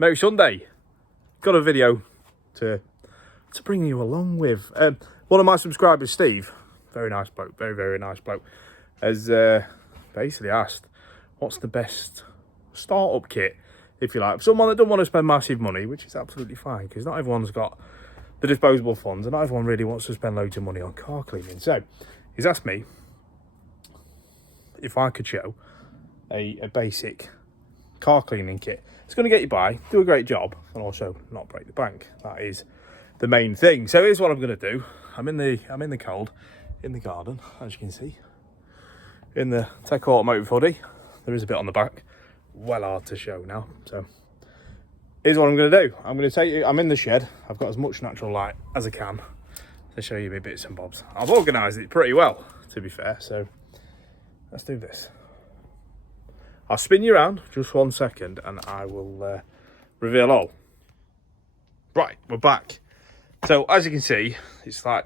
Merry Sunday. Got a video to bring you along with. One of my subscribers, Steve, very nice bloke, very nice bloke, has basically asked, what's the best startup kit, if you like, for someone that doesn't want to spend massive money, which is absolutely fine, because not everyone's got the disposable funds, and not everyone really wants to spend loads of money on car cleaning. So he's asked me if I could show a basic car cleaning kit. It's going to get you by, do a great job, and also not break the bank. That is the main thing. So here's what I'm going to do. I'm in the cold, in the garden, as you can see, in the TechAutomotive hoodie. There is a bit on the back, well hard to show now. So here's what I'm going to do. I'm going to take you. I'm in the shed. I've got as much natural light as I can to show you my bits and bobs. I've organised it pretty well, to be fair. So let's do this. I'll spin you around just 1 second and I will reveal all. Right, we're back. So as you can see, it's like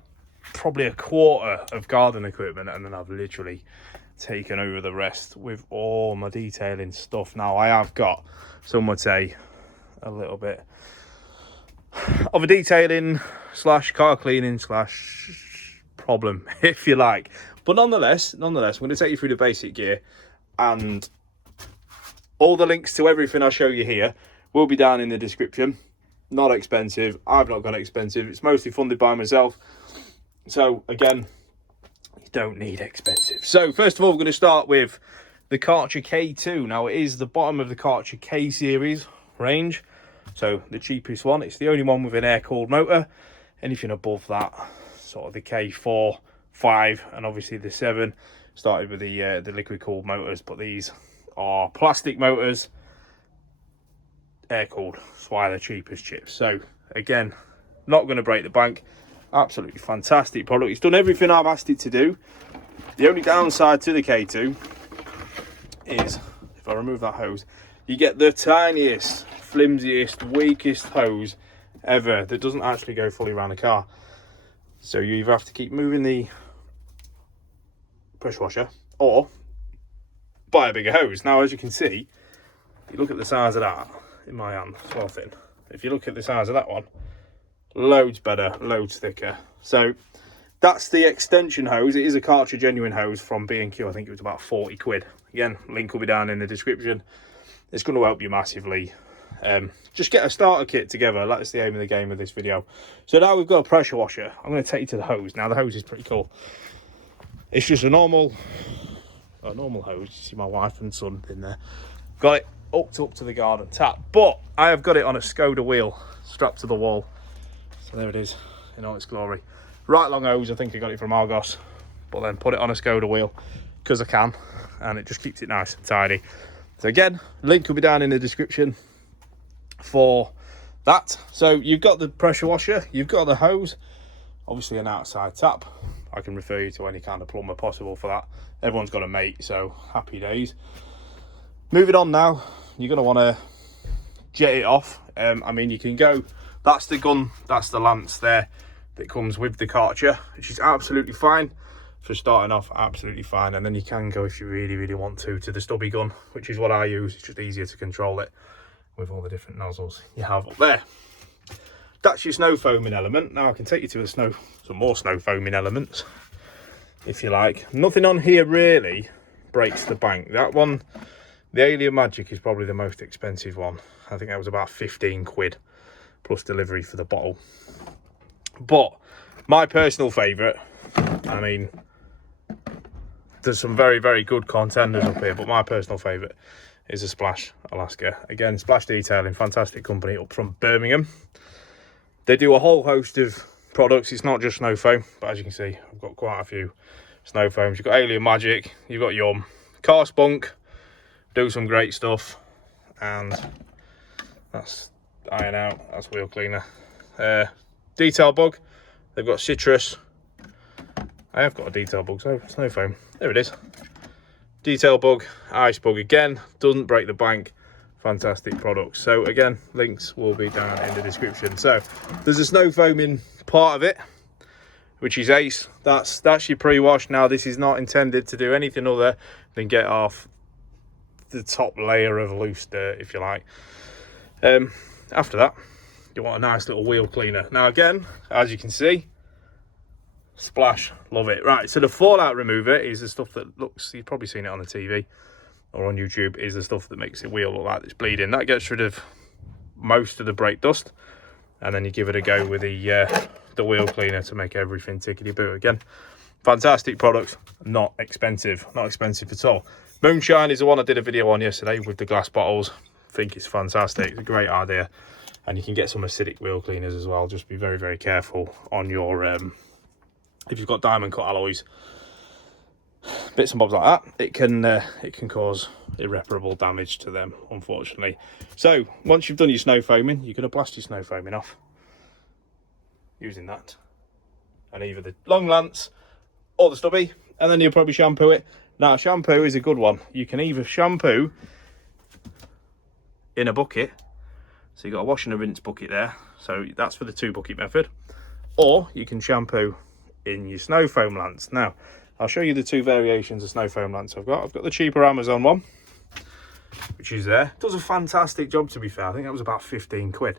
probably a quarter of garden equipment, and then I've literally taken over the rest with all my detailing stuff. Now I have got, some would say, a little bit of a detailing slash car cleaning slash problem, if you like. But nonetheless, I'm going to take you through the basic gear, and all the links to everything I show you here will be down in the description. Not expensive. I've not got expensive. It's mostly funded by myself. So again, you don't need expensive. So first of all, we're going to start with the Karcher K2. Now it is the bottom of the Karcher K series range. So the cheapest one. It's the only one with an air-cooled motor. Anything above that, sort of the K4, 5, and obviously the 7 started with the liquid-cooled motors, but these are plastic motors, air-cooled. That's why they're cheap as chips. So again, not going to break the bank. Absolutely fantastic product. It's done everything I've asked it to do. The only downside to the K2 is, if I remove that hose, you get the tiniest, flimsiest, weakest hose ever that doesn't actually go fully around the car. So you either have to keep moving the pressure washer or buy a bigger hose. Now, as you can see, you look at the size of that in my hand, it's well thin. If you look at the size of that one, loads better, loads thicker. So that's the extension hose. It is a Karcher genuine hose from B&Q. I think it was about 40 quid. Again, link will be down in the description. It's going to help you massively. Just get a starter kit together. That's the aim of the game of this video. So now we've got a pressure washer. I'm going to take you to the hose. Now the hose is pretty cool. It's just a normal hose. You see my wife and son in there. Got it hooked up to the garden tap, but I have got it on a Skoda wheel strapped to the wall. So there it is in all its glory. Right long hose. I think I got it from Argos, but then put it on a Skoda wheel because I can, and it just keeps it nice and tidy. So again, link will be down in the description for that. So you've got the pressure washer, you've got the hose, obviously an outside tap. I can refer you to any kind of plumber possible for that. Everyone's got a mate, so happy days. Moving on now, you're going to want to jet it off. I mean, you can go, that's the gun, that's the lance there that comes with the Karcher, which is absolutely fine for starting off, absolutely fine. And then you can go, if you really want to the Stubby gun, which is what I use. It's just easier to control it with all the different nozzles you have up there. That's your snow foaming element. Now I can take you to some more snow foaming elements, if you like. Nothing on here really breaks the bank. That one, the Alien Magic, is probably the most expensive one. I think that was about 15 quid plus delivery for the bottle. But my personal favourite, I mean, there's some very good contenders up here, but my personal favourite is a Splash Alaska. Again, Splash Detailing, fantastic company up from Birmingham. They do a whole host of products. It's not just snow foam, but as you can see, I've got quite a few snow foams. You've got Alien Magic, you've got Yum, Car Spunk, do some great stuff, and that's Iron Out, that's Wheel Cleaner. Detail Bug, they've got Citrus. I have got a Detail Bug, so snow foam. There it is. Detail Bug, Ice Bug, again, doesn't break the bank. Fantastic products. So again, links will be down in the description. So there's a snow foaming part of it, which is ace. That's your pre-wash. Now this is not intended to do anything other than get off the top layer of loose dirt, if you like. After that, you want a nice little wheel cleaner. Now again, as you can see, splash, love it. Right, so the fallout remover is the stuff that looks, you've probably seen it on the TV or on YouTube, is the stuff that makes the wheel look like it's bleeding. That gets rid of most of the brake dust, and then you give it a go with the wheel cleaner to make everything tickety-boo again. Fantastic product, not expensive at all. Moonshine is the one I did a video on yesterday with the glass bottles. I think it's fantastic, it's a great idea. And you can get some acidic wheel cleaners as well. Just be very, very careful on your, if you've got diamond cut alloys, bits and bobs like that, it can cause irreparable damage to them, unfortunately. So once you've done your snow foaming, you're going to blast your snow foaming off using that, and either the long lance or the stubby, and then you'll probably shampoo it. Now shampoo is a good one. You can either shampoo in a bucket, so you've got a wash and a rinse bucket there, so that's for the 2 bucket method, or you can shampoo in your snow foam lance. Now I'll show you the 2 variations of snow foam lance I've got the cheaper Amazon one, which is there, does a fantastic job, to be fair. I think that was about 15 quid.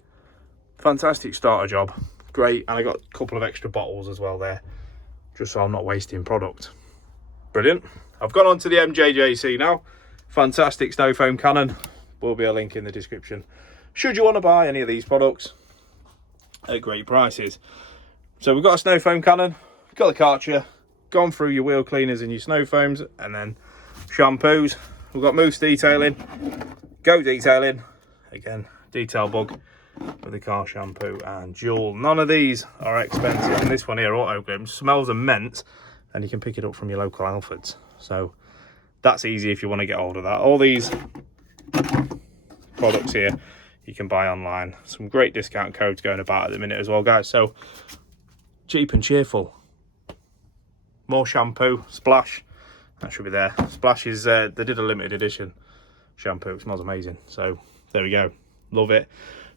Fantastic starter job, great. And I got a couple of extra bottles as well there, just so I'm not wasting product. Brilliant. I've gone on to the Mjjc now. Fantastic snow foam cannon, will be a link in the description should you want to buy any of these products at great prices. So we've got a snow foam cannon, we've got the Karcher, gone through your wheel cleaners and your snow foams, and then shampoos. We've got mousse detailing, go detailing, again detail bug with the car shampoo and dual. None of these are expensive, and this one here, Autoglym, smells immense, and you can pick it up from your local Alfords, so that's easy if you want to get hold of that. All these products here you can buy online, some great discount codes going about at the minute as well, guys. So cheap and cheerful. More shampoo, Splash, that should be there. Splash is they did a limited edition shampoo, it smells amazing, so there we go, love it.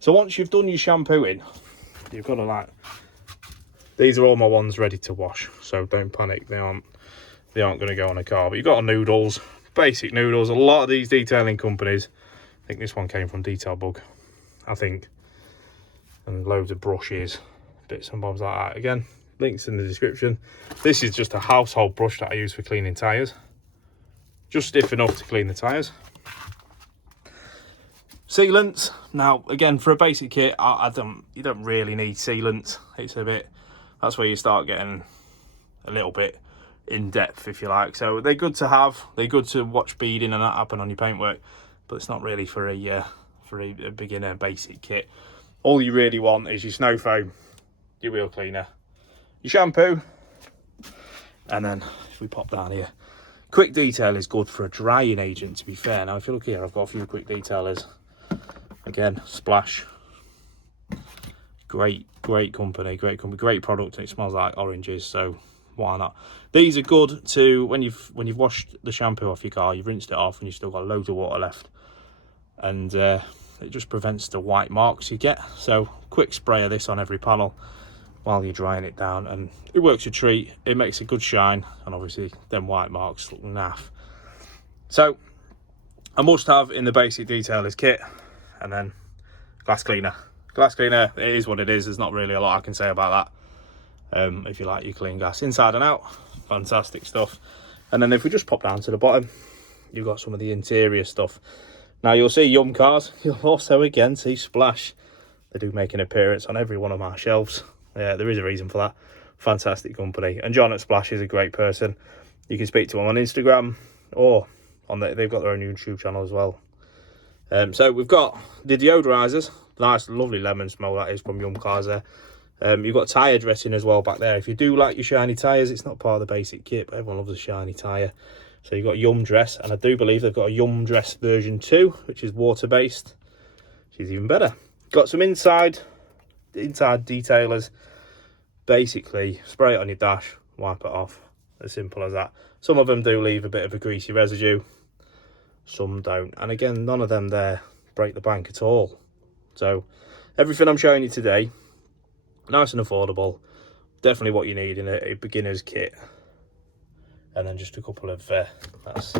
So once you've done your shampooing, you've got to, like, these are all my ones ready to wash, so don't panic, they aren't going to go on a car. But you've got noodles, basic noodles. A lot of these detailing companies, I think this one came from Detail Bug, I think, and loads of brushes, bits and bobs like that. Again, links in the description. This is just a household brush that I use for cleaning tyres, just stiff enough to clean the tyres. Sealants. Now again, for a basic kit, you don't really need sealants. It's a bit, that's where you start getting a little bit in depth, if you like. So they're good to have, they're good to watch beading and that happen on your paintwork, but it's not really for a beginner basic kit. All you really want is your snow foam, your wheel cleaner, your shampoo, and then if we pop down here, quick detail is good for a drying agent, to be fair. Now if you look here, I've got a few quick detailers. Again, Splash, great company, great product, and it smells like oranges, so why not? These are good to, when you've washed the shampoo off your car, you've rinsed it off and you've still got loads of water left, and it just prevents the white marks you get. So quick spray of this on every panel while you're drying it down, and it works a treat. It makes a good shine, and obviously them white marks look naff. So a must have in the basic detailers kit. And then glass cleaner. Glass cleaner, it is what it is. There's not really a lot I can say about that. If you like your clean glass inside and out, fantastic stuff. And then if we just pop down to the bottom, you've got some of the interior stuff. Now you'll see Yum cars. You'll also again see Splash. They do make an appearance on every one of our shelves. Yeah, there is a reason for that. Fantastic company. And John at Splash is a great person. You can speak to him on Instagram, or on they've got their own YouTube channel as well. So we've got the deodorizers, nice lovely lemon smell that is from Yum cars there. You've got tyre dressing as well back there. If you do like your shiny tyres, it's not part of the basic kit, but everyone loves a shiny tyre. So you've got Yum Dress, and I do believe they've got a Yum Dress version 2, which is water-based, which is even better. Got some inside detailers. Basically, spray it on your dash, wipe it off, as simple as that. Some of them do leave a bit of a greasy residue, some don't, and again, none of them there break the bank at all. So everything I'm showing you today, nice and affordable, definitely what you need in a beginner's kit. And then just a couple of that's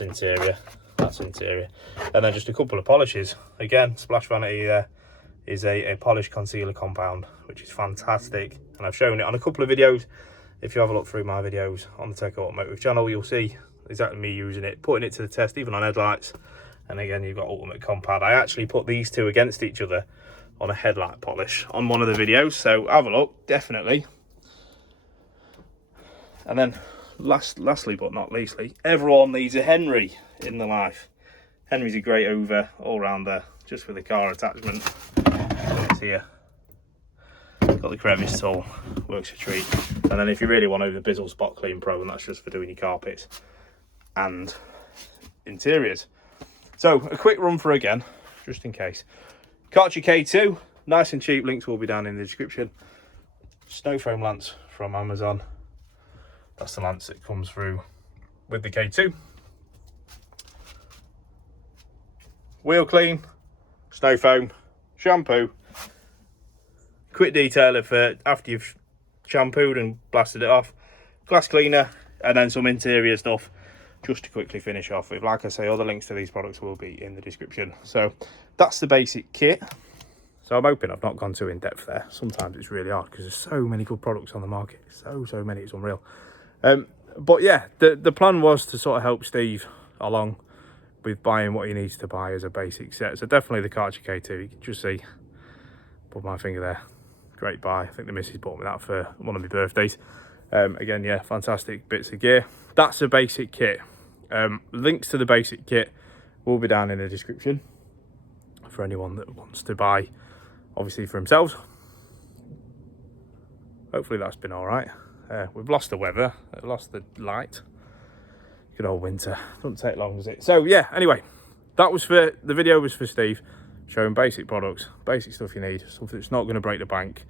interior. That's interior. And then just a couple of polishes. Again, Splash Vanity there is a polish concealer compound, which is fantastic. And I've shown it on a couple of videos. If you have a look through my videos on the Tech Automotive channel, you'll see exactly me using it, putting it to the test, even on headlights. And again, you've got Ultimate Compound. I actually put these two against each other on a headlight polish on one of the videos, so have a look, definitely. And then lastly but not leastly, everyone needs a Henry in their life. Henry's a great over all round there, just with the car attachment. It's here. Got the crevice tool, works a treat. And then if you really want over the Bissel Spot Clean Pro, and that's just for doing your carpets and interiors. So a quick run for again, just in case. Karcher K2, nice and cheap, links will be down in the description. Snow foam lance from Amazon. That's the lance that comes through with the K2. Wheel clean, snow foam, shampoo, quick detailer for after you've shampooed and blasted it off, glass cleaner, and then some interior stuff just to quickly finish off with. Like I say, all the links to these products will be in the description. So that's the basic kit. So I'm hoping I've not gone too in depth there. Sometimes it's really hard because there's so many good products on the market. So many, it's unreal. But yeah, the plan was to sort of help Steve along with buying what he needs to buy as a basic set. So definitely the Karcher K2, you can just see, put my finger there, great buy. I think the missus bought me that for one of my birthdays. Again, yeah, fantastic bits of gear. That's a basic kit. Links to the basic kit will be down in the description for anyone that wants to buy, obviously for themselves. Hopefully that's been all right. We've lost the weather, lost the light. Good old winter, doesn't take long, does it? So yeah, anyway, that was for the video was for Steve, showing basic products, basic stuff you need, something that's not going to break the bank,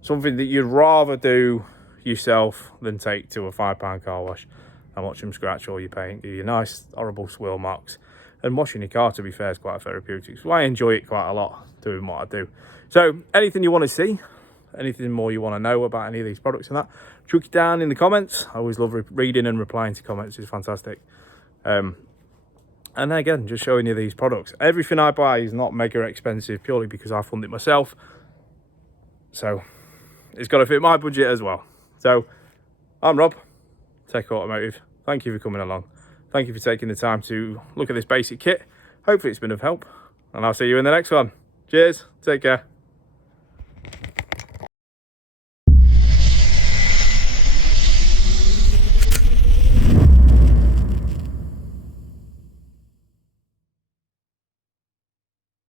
something that you'd rather do yourself than take to a £5 car wash and watch them scratch all your paint, give you nice horrible swirl marks. And washing your car, to be fair, is quite therapeutic, so I enjoy it quite a lot doing what I do. So anything you want to see, anything more you want to know about any of these products and that, chuck it down in the comments. I always love reading and replying to comments, it's fantastic. And again, just showing you these products. Everything I buy is not mega expensive purely because I fund it myself, so it's got to fit my budget as well. So I'm Rob, Tech Automotive. Thank you for coming along. Thank you for taking the time to look at this basic kit. Hopefully it's been of help, and I'll see you in the next one. Cheers, take care.